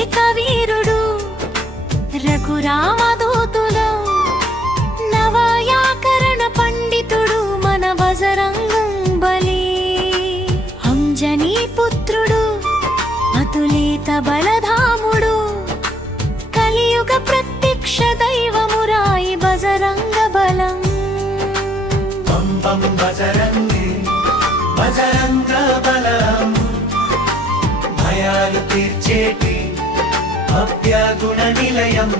జగదేక వీరుడు రఘురామదూతుడు నవయాకరణ పండితుడు మన బజరంగం బలి. అంజనీ పుత్రుడు అతులిత బలధాముడు కలియుగ ప్రత్యక్ష దైవమురాయి బజరంగ బలం. బం బం బజరంగి బజరంగ బలం భయాలు తీర్చేటి భవ్య గుణ నిలయం.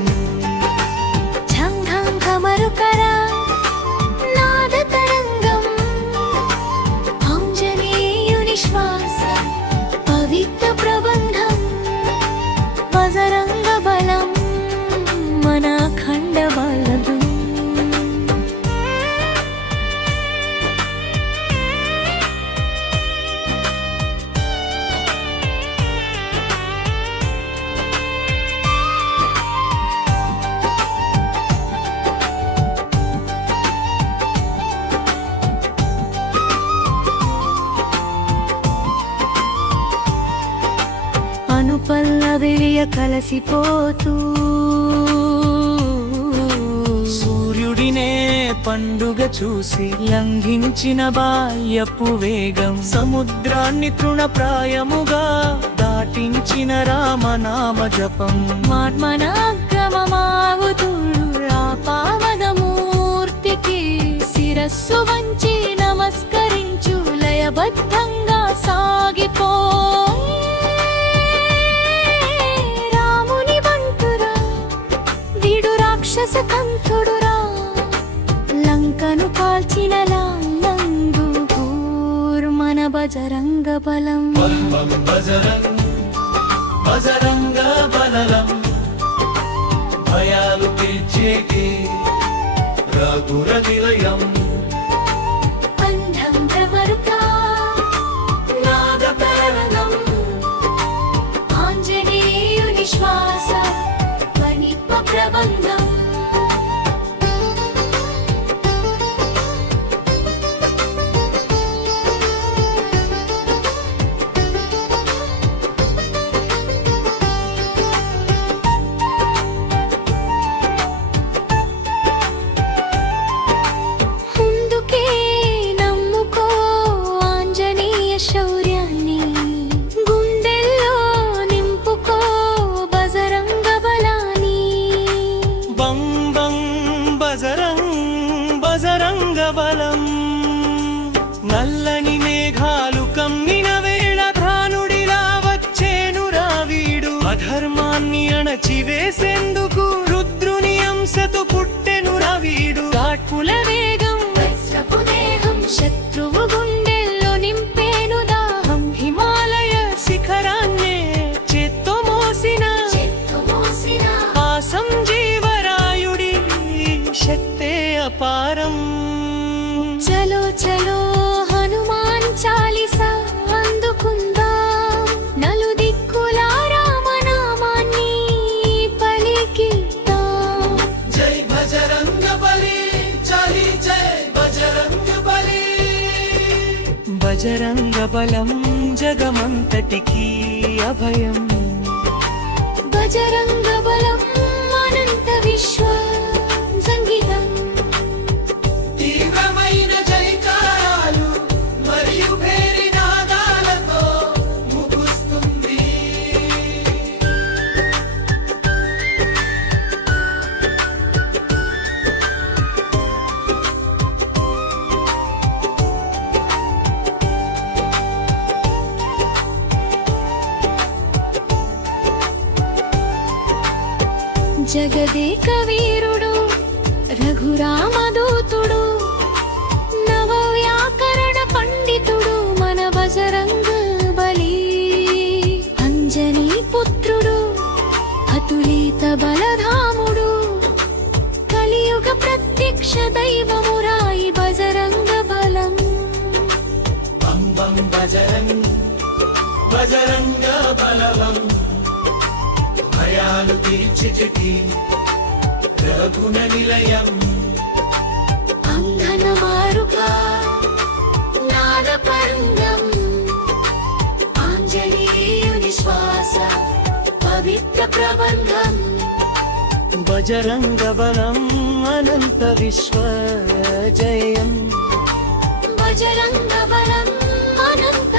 ఝంఘం ఘమరుకర నాద తరంగం ఆంజనేయుని శ్వాస పవిత్ర ప్రబంధం. బజరంగ బలం మన అఖండ బలం. అనుపల్లవియ కలసిపోతూ సూర్యుడినే పండుగ చూసి లంఘించిన బాల్యపు వేగం. సముద్రాన్ని తృణప్రాయముగా దాటించిన రామనామ జపం. మార్మన అగ్రమమావుతుడు రాపావదమూర్తికి శిరస్సు వంచి నమస్కరించు లయబద్ధంగా సాగిపో. రాక్షసకంఠుడురా లంకను కాల్చిన లాంగు మన బజరంగ బలం. బజరంగ బలం భయాలు తీర్చేటి రఘుర నిలయం. అంధం భ్రమరుక నాద తరంగం ఆంజనేయుని శ్వాస పనిప ప్రబంధం. బజరంగ బలం నల్లని మేఘాలు కమ్మిన వేళ ధ్రానుడిలా వచ్చేనురా వీడు. అధర్మాన్ని అణచివేసేందుకు రుద్రుని అంశతో పుట్టెనురా వీడు. కాట్పుల వేగం దేహం శత్రువు గుండెల్లో నింపేను దాహం. హిమాలయ శిఖరాన్నే చేత్తో మోసిన ఆ సంజీవరాయుడి శక్తే అపారం. చలో చలో హనుమాన్ చాలీసా అందుకుందాం. నలుదిక్కుల రామనామాన్ని పలికిద్దాం. జై బజరంగ బలి చాలి జై బజరంగ బలి. బజరంగ బలం జగమంతటికి అభయం. బజరంగ బలం అనంత విశ్వ సంగీతం. తీవ్రమైన జైకారాలు మరియు భేరి నాదాలతో ముగుస్తుంది. జగదేక వీరుడు రఘురామదూతుడు నవవ్యాకరణ పండితుడు మన బజరంగ బలి. అంజనీ పుత్రుడు అతులిత బలధాముడు కలియుగ ప్రత్యక్ష దైవమురాయి బజరంగ బలం. బం బం బజరంగ బలం భయాలు తీర్చిటి రఘున నిలయం. అంధన మారుక నాద పరంగం ఆంజనేయుని శ్వాస పవిత్ర బజరంగ బలం అనంత విశ్వజయం బజరంగ బలం అనంత